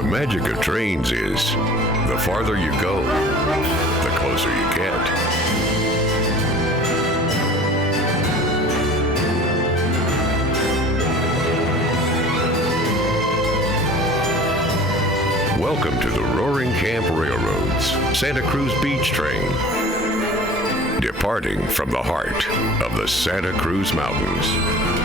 The magic of trains is the farther you go, the closer you get. Welcome to the Roaring Camp Railroad's Santa Cruz Beach train, departing from the heart of the Santa Cruz Mountains.